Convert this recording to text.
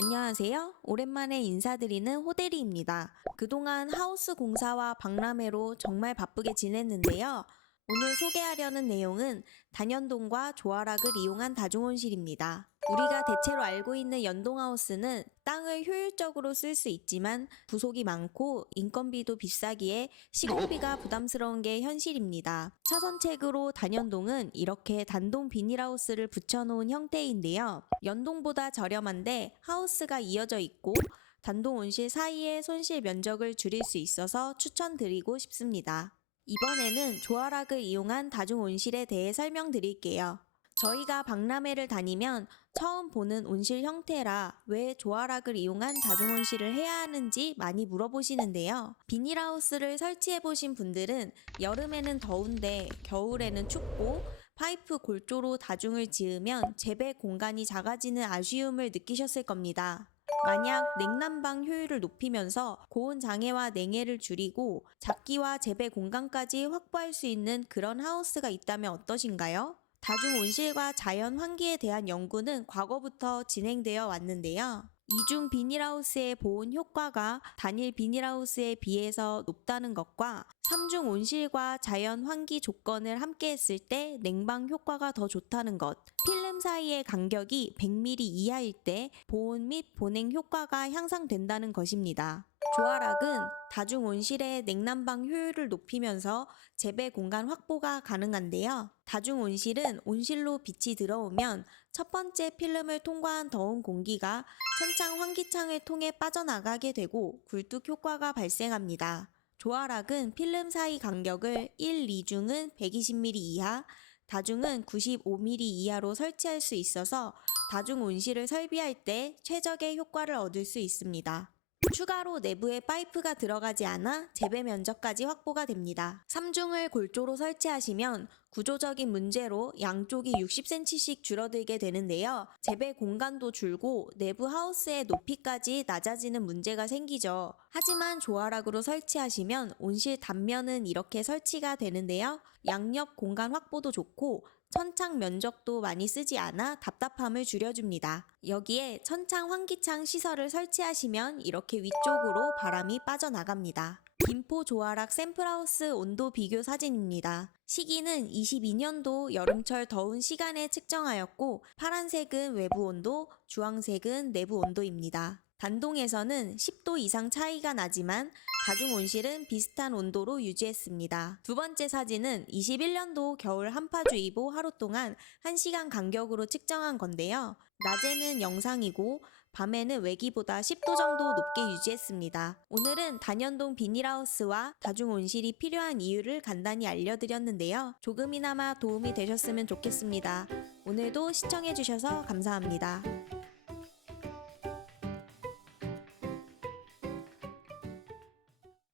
안녕하세요. 오랜만에 인사드리는 호대리입니다. 그동안 하우스 공사와 박람회로 정말 바쁘게 지냈는데요. 오늘 소개하려는 내용은 단연동과 조화락을 이용한 다중온실입니다. 우리가 대체로 알고 있는 연동하우스는 땅을 효율적으로 쓸 수 있지만 부속이 많고 인건비도 비싸기에 시공비가 부담스러운 게 현실입니다. 차선책으로 단연동은 이렇게 단동 비닐하우스를 붙여놓은 형태인데요. 연동보다 저렴한데 하우스가 이어져 있고 단동 온실 사이의 손실 면적을 줄일 수 있어서 추천드리고 싶습니다. 이번에는 조화락을 이용한 다중 온실에 대해 설명드릴게요. 저희가 박람회를 다니면 처음 보는 온실 형태라 왜 조화락을 이용한 다중 온실을 해야 하는지 많이 물어보시는데요. 비닐하우스를 설치해 보신 분들은 여름에는 더운데 겨울에는 춥고 파이프 골조로 다중을 지으면 재배 공간이 작아지는 아쉬움을 느끼셨을 겁니다. 만약 냉난방 효율을 높이면서 고온 장애와 냉해를 줄이고 작기와 재배 공간까지 확보할 수 있는 그런 하우스가 있다면 어떠신가요? 다중 온실과 자연 환기에 대한 연구는 과거부터 진행되어 왔는데요. 이중 비닐하우스의 보온 효과가 단일 비닐하우스에 비해서 높다는 것과 삼중 온실과 자연 환기 조건을 함께 했을 때 냉방 효과가 더 좋다는 것, 필름 사이의 간격이 100mm 이하일 때 보온 및 보냉 효과가 향상된다는 것입니다. 조화락은 다중 온실의 냉난방 효율을 높이면서 재배 공간 확보가 가능한데요. 다중 온실은 온실로 빛이 들어오면 첫 번째 필름을 통과한 더운 공기가 천창 환기창을 통해 빠져나가게 되고 굴뚝 효과가 발생합니다. 조화락은 필름 사이 간격을 1, 2중은 120mm 이하, 다중은 95mm 이하로 설치할 수 있어서 다중 온실을 설비할 때 최적의 효과를 얻을 수 있습니다. 추가로 내부에 파이프가 들어가지 않아 재배 면적까지 확보가 됩니다. 3중을 골조로 설치하시면 구조적인 문제로 양쪽이 60cm씩 줄어들게 되는데요. 재배 공간도 줄고 내부 하우스의 높이까지 낮아지는 문제가 생기죠. 하지만 조화락으로 설치하시면 온실 단면은 이렇게 설치가 되는데요. 양옆 공간 확보도 좋고 천창 면적도 많이 쓰지 않아 답답함을 줄여줍니다. 여기에 천창 환기창 시설을 설치하시면 이렇게 위쪽으로 바람이 빠져나갑니다. 김포 조화락 샘플하우스 온도 비교 사진입니다. 시기는 22년도 여름철 더운 시간에 측정하였고 파란색은 외부 온도, 주황색은 내부 온도입니다. 단동에서는 10도 이상 차이가 나지만 다중 온실은 비슷한 온도로 유지했습니다. 두 번째 사진은 21년도 겨울 한파주의보 하루 동안 1시간 간격으로 측정한 건데요. 낮에는 영상이고 밤에는 외기보다 10도 정도 높게 유지했습니다. 오늘은 단연동 비닐하우스와 다중 온실이 필요한 이유를 간단히 알려드렸는데요. 조금이나마 도움이 되셨으면 좋겠습니다. 오늘도 시청해주셔서 감사합니다.